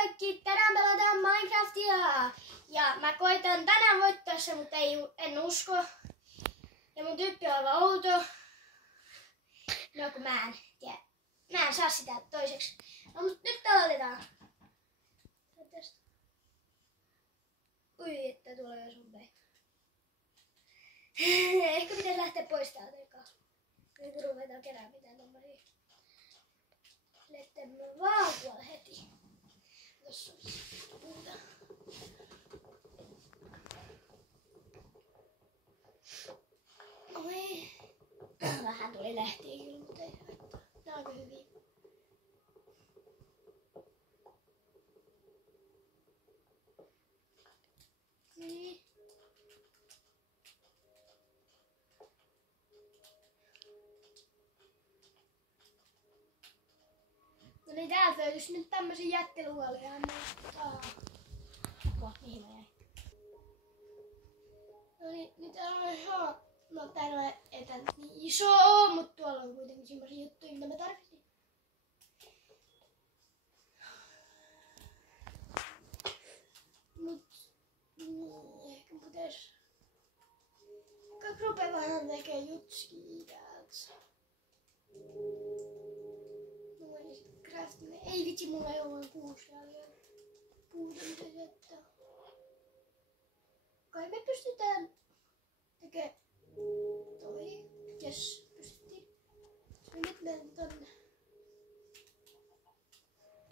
kaikki! Tänään pelataan Minecraftia! Ja mä koitan tänään voittaa se, mutta en usko. Ja mun tyyppi on aivan outo. No kun mä en saa sitä toiseksi. No mut nyt aloitetaan. Ui, että tuolla on zombeja. Ehkä pitäis lähteä pois täältä. Nyt ruvetaan kerää mitään tommosia. Letemme vaan kuolla heti. Tossa on puuta. Oi. Vähän tuli lehtiä kyllä, mutta ei haittaa. Nää on aika hyviä. Niin. No niin, täältä löytyis nyt tämmösiä jättiluolia. Mihin mä jäin? No niin, nyt on ihan... No täällä ei tää nyt niin iso oo, mut tuolla on kuitenkin semmosia juttuja, mitä mä tarvitsin. Mut... ehkä pitäis... rupee vähän tekee jutskii täältä. Ei vitsi, mulla ei ole kuusia vielä. Puuta mitä jättää. Kai me pystytään tekemään toi. Jes, pystyttiin. Nyt menen tonne.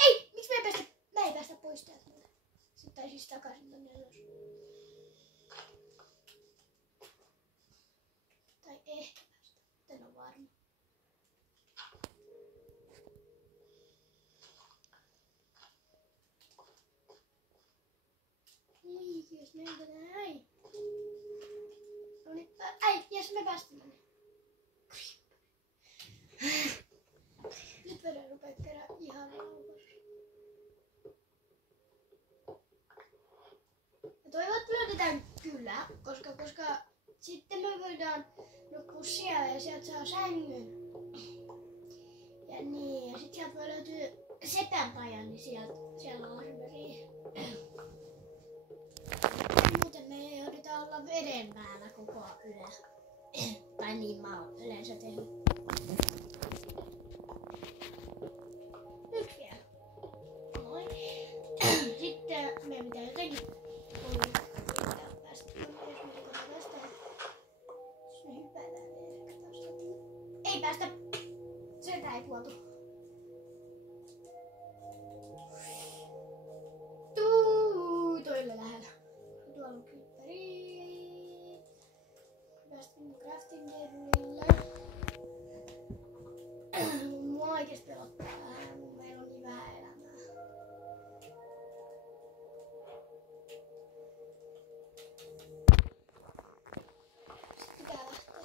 Ei! Miksi me ei päästä pois täältä? Sitten siis takaisin tonne ylös. Tai ehkä päästä. En ole varma. Jes, meiltä näin. No niin, jes, me päästiin tänne. Nyt voidaan rupea kerää ihan rauhassa. Ja toivottavasti löydetään kyllä, koska sitten me voidaan nukkua siellä ja sieltä saa sängyn. Ja niin, ja sit sieltä voi löytyä sepänpaja, niin siellä on armeria. Muuten me joudutaan olla veden päällä koko yö. Tai niin mä oon yleensä tehnyt. Nyt vielä. Noin. Sitten meidän pitää jotenkin päästä. Jos me hypätään, niin ehkä taas ei päästä. Sitä ei tuotu. Toille lähellä. Tuolla on kryppäri. Päästin crafting tablelle. Mua oikeesti pelottaa vähän, kun meillä on niin vähän elämää. Sitten pitää lähteä.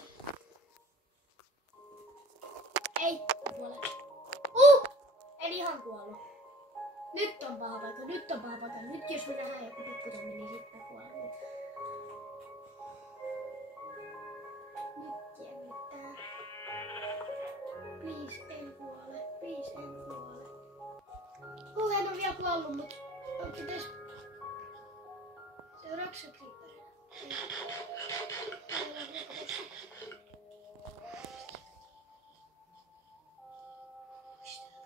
Ei kuole. En ihan kuollut. Nyt on paha paikka, nyt on paha paikka. Nyt jos me nähdään joku pikkutommi, niin sitten mä kuolen. Nyt jännittää. Please en kuole, please en kuole. En oo vielä kuollut, mut pitäis... Seuraavaksi se creeper. Täältä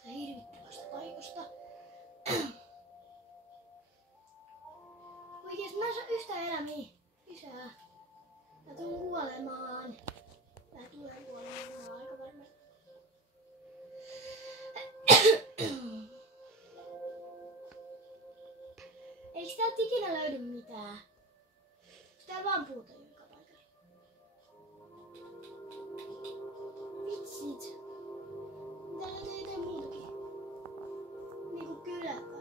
hirvittävästä paikasta. Oikees mä en saa yhtään elämiä lisää. Mä tulen kuolemaan. Mä tulen kuolemaan aika varmasti. Eiks täältä ikinä löydy mitään? Täällä vaan puuta joka paikassa. Vitsit. Täällä löytyy jotain muutakin. Niinku kyläpäin.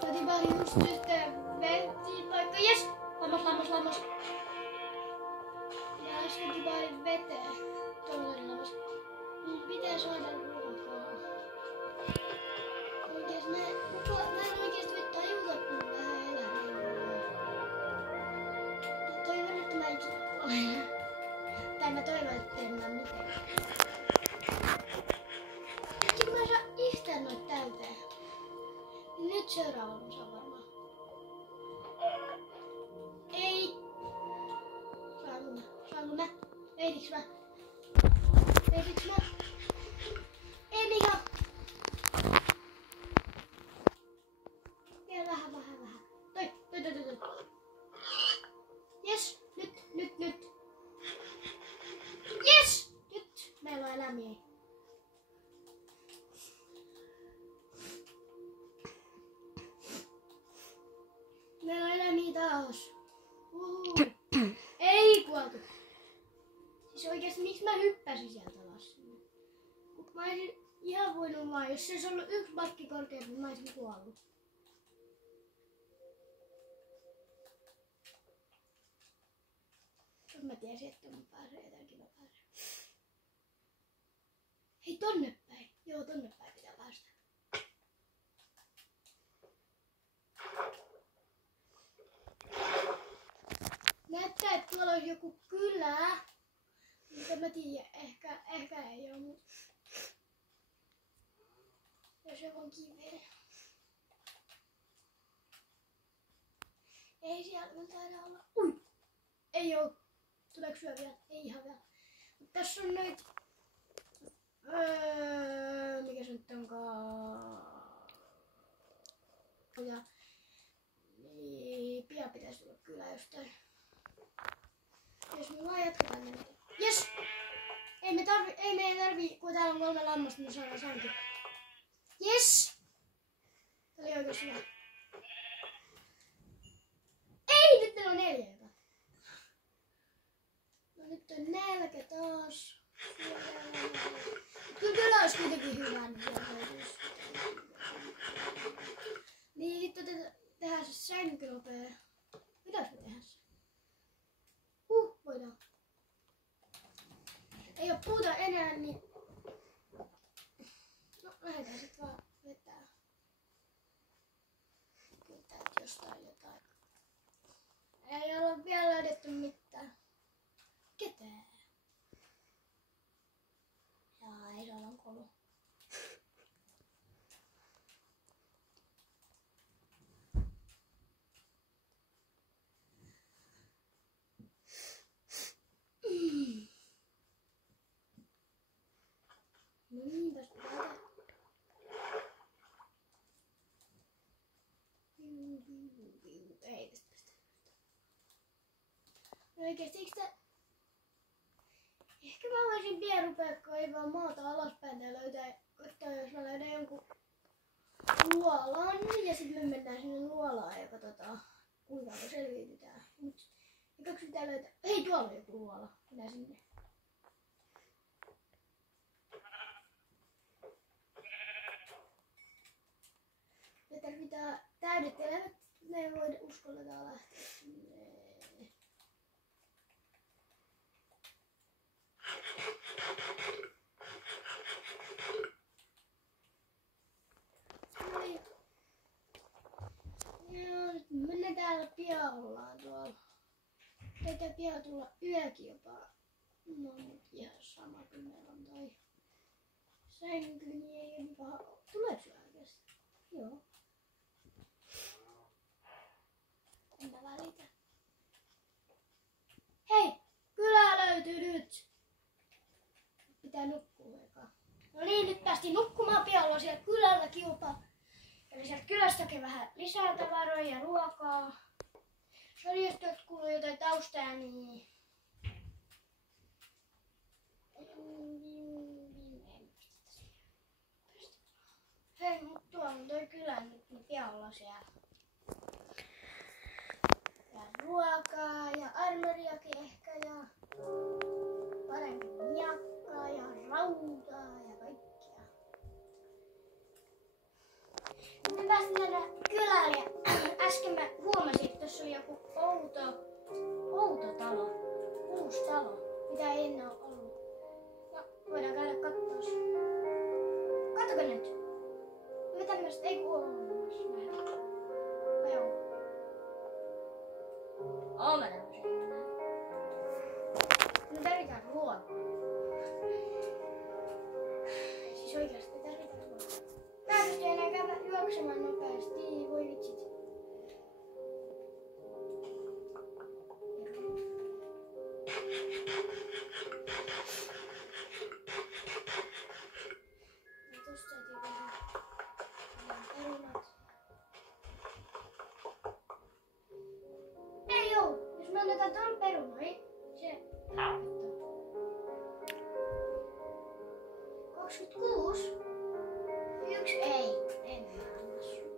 Kotipaari just yhteen vettiin paikka. Jes! Lammas. Ja äsken tipaarin veteen. Tuollainen lammas. Mun pitää saada ruokaa. Oikees mä en oikeesti voi tajuta, kun vähän elämää. Toivon, että mä ikinä kuolen. Tai mä toivon, että en mä mitään. Kun mä en saa yhtään noita täyteen. nyt seuraava osa varmaan. Ei! Saanko mä? Eitiks mä? Ei Mika! Vielä vähän. Toi. Jes! Nyt! Jes! Nyt! Meillä on eläimiä. Meillä on eläimiä taas. Ei kuoltu. Siis oikeesti miksi mä hyppäsin sieltä alas sinne? Mä olisin ihan voinut vaan, jos se olisi ollut yksi bakki korkeampi, niin mä olisin kuollut. Jos mä tiesin, että mä pääsen jotenkin, mä pääsen. Hei, tonne päin. Joo, tonne päin pitää päästä. Näyttää, että tuolla olisi joku kylä. Mutta mä tiedän, ehkä ei oo, mut jos joku on kiveä. Ei siellä kyllä taida olla. Ui! Ei oo. Tuleeko syö vielä? Ei ihan vielä. Mut tässä on noit... mikä se nyt onkaan? Ja... Niin, pian pitäisi tulla kyllä jostain. Jos me vaan jatketaan niin... Jes! Ei me tarvii, kun täällä on 3 lammasta, niin saadaan sänky. Jes! Tää oli oikeesti hyvä. Ei! Nyt meillä on 4 jopa. No nyt on nälkä taas. Kyllä olisi kuitenkin hyvä, niin siellä löytyisi. Niin sitten tehdään se sänky nopea. Mitäs me tehdään se? Voidaan. Ei oo puuta enää, niin... No, lähdetään sit vaan vetää. Kyllä täältä jostain jotain. Ei olla vielä löydetty mitään. Ketään. Jaa, ei se ole kolu. No niinpäs pitää. Ei tästä päästä. Oikeesti eikö tää... Ehkä mä voisin pian rupea kaivaa maata alaspäin ja koittaa jos mä löydän jonkun luolan ja sit me mennään sinne luolaan ja katsotaan kuinka me selviytytään. Mut ekaksi pitää löytää... Hei, tuolla on joku luola. Mennään sinne. Me tarvitaan täydet elämät. Me ei voida uskalletaan lähteä sinne. Joo, nyt mennään täällä pian ollaan tuolla. Taitaa pian tulla yökin jopa. No mut ihan sama, kun meillä on toi sänky, niin ei niin paha. Tuleeko se oikeesti? Joo. En mä välitä. Hei! Kylä löytyy nyt! Pitää nukkua eka. No niin, nyt päästiin nukkumaan pian siellä kylälläkin jopa. Eli sieltä kylästäkin vähän lisää tavaroja ja ruokaa. Sori, jos kuuluu jotain taustaa, niin... Hei, mut tuolla on toi kylä nyt, niin pian ollaan siellä. Ja ruokaa ja armoriakin ehkä ja parempi miakkaa ja rautaa ja kaikkea. Me pääsin tänne kylälle ja äsken mä huomasin, että tuossa oli joku outo talo. Uusi talo, mitä ei ennen ole ollut. No, voidaan käydä kattoo se. Katsokaa nyt. Me tämmöstä ei kuolemassa nähdä. Vai on? Oon mä tämmösen nähdä. Me tarvitaan ruokaa. Siis oikeasti me tarvitaan ruokaa. Mä en pysty enää käydä juoksemaan nopeasti. tosta tehdään perunat. Ei oo! Jos me annetaan tuolla perunoihin, se tarkoittaa 26. Yksi ei. En mä anna sun.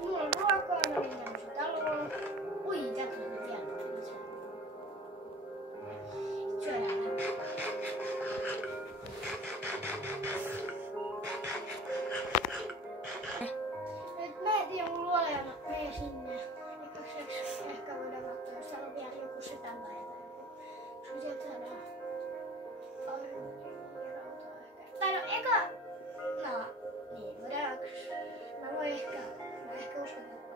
Mulla on ruokaa, mä menen sun taloon. Ui, täältä on vielä. Syödään vähän. Nyt mä en tiedä mun luoleja, mä menen sinne. Ekaksi ehkä voidaan katsoa, jos täällä on vielä joku sepänlaita. Koska sieltä saadaan rautaa ehkä. Tai no eka... No, niin voidaanko... Mä ehkä uskon, että...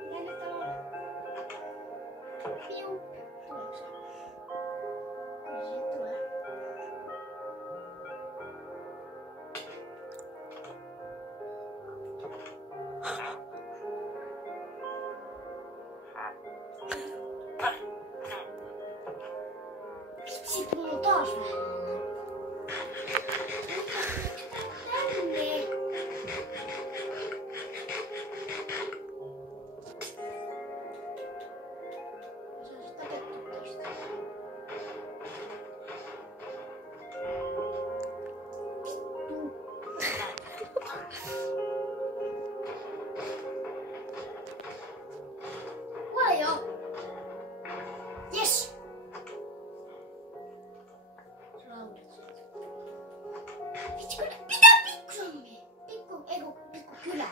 Mitä nyt täällä on? Piu. Tuleeko se? Kyllä se sieltä tulee. Sitten mulla on taas vähän. Tänne. Sä olisit tapettu tosta. Kuole jo. Yes. Vitsi, kun pitää pikkusammin. Pikku kylä.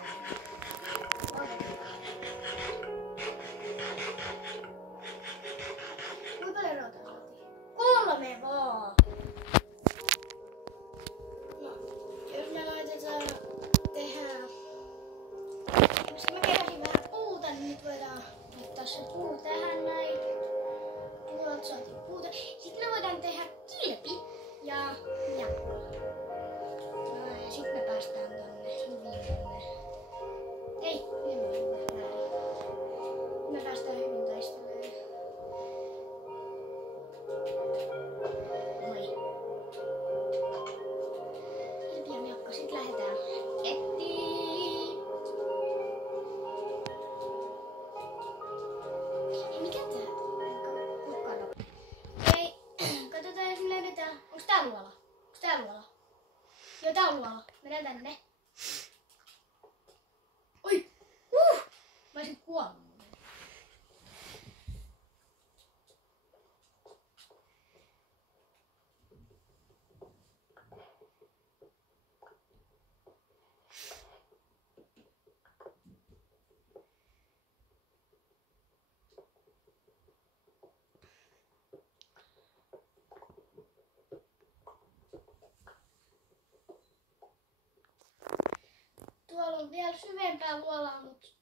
Kuinka paljon rautaa saatiin? 3 vaan. No, jos me laitetaan tehdään... Koska mä keräsin vähän puuta, niin nyt voidaan laittaa se puu tähän näin. Tuolta saatiin puuta. Sitten me voidaan tehdä kilpi ja sitten me päästään tonne hyvin. Ei, hyvin. Me päästään hyvin taistelemaan. Moi. Kilpi ja miakka, sit lähdetään ettiin. Ei mikä tää? Kukkano. Okei, katsotaan jos me löydetään. Onks tää luola? Onks tää luola? Joo, tää on luola. Mennään tänne. Oi! Mä olisin kuollut. Tuolla on vielä syvempää luolaa, mut...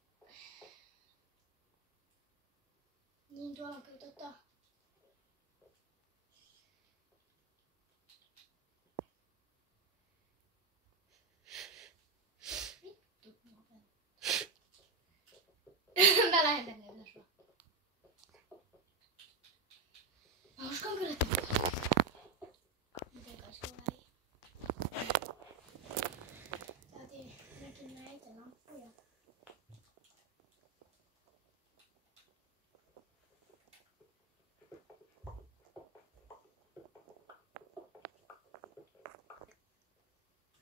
Niin tuolla on kyllä Vittu, mä lähden tänne ylös vaan. Mä uskon kyllä, että miten kai se väliin. Saatiin nekin näitä lamppuja.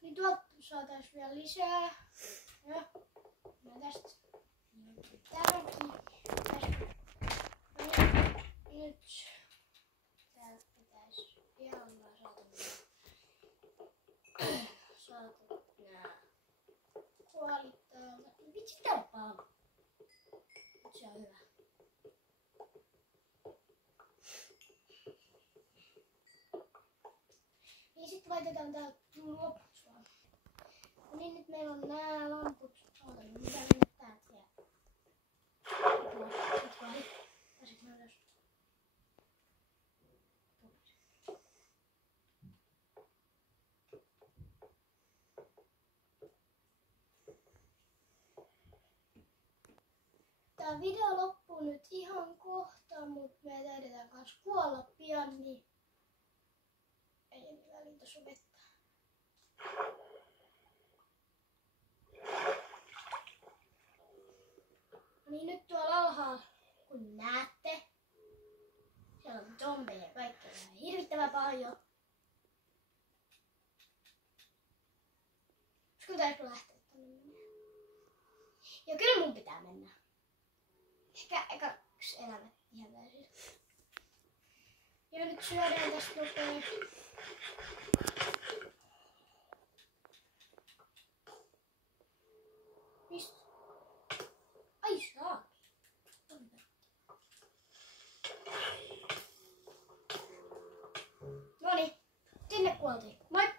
Niin tuolta saatais vielä lisää. Ja mä tästä. Tälläkin. Nyt täältä pitäis ihan vaan saatu nää kuolit täältä. Vitsi tää on paljon. Nyt se on hyvä. Niin sit laitetaan täältä lopuksi vaan. No niin, nyt meillä on nää lamput. Ootan, mitä mennä täältä vielä. Nyt vaan. Pääsikö mä ylös? tää video loppuu nyt ihan kohta, mutta me täydetään kanssa kuolla pian, niin ei niin väliin tuossa vettä. No niin, nyt tuolla alhaalla, kun näette, siellä on zombeja ja kaikkea hirvittävän paljon. Pitäisikö lähteä tänne mennä? Ja kyllä mun pitää mennä. Ehkä ekaksi elämät ihan täysin. Ja nyt syödään tästä nopea. Mistä? Ai saa. Noniin, sinne kuoltiin. Moi!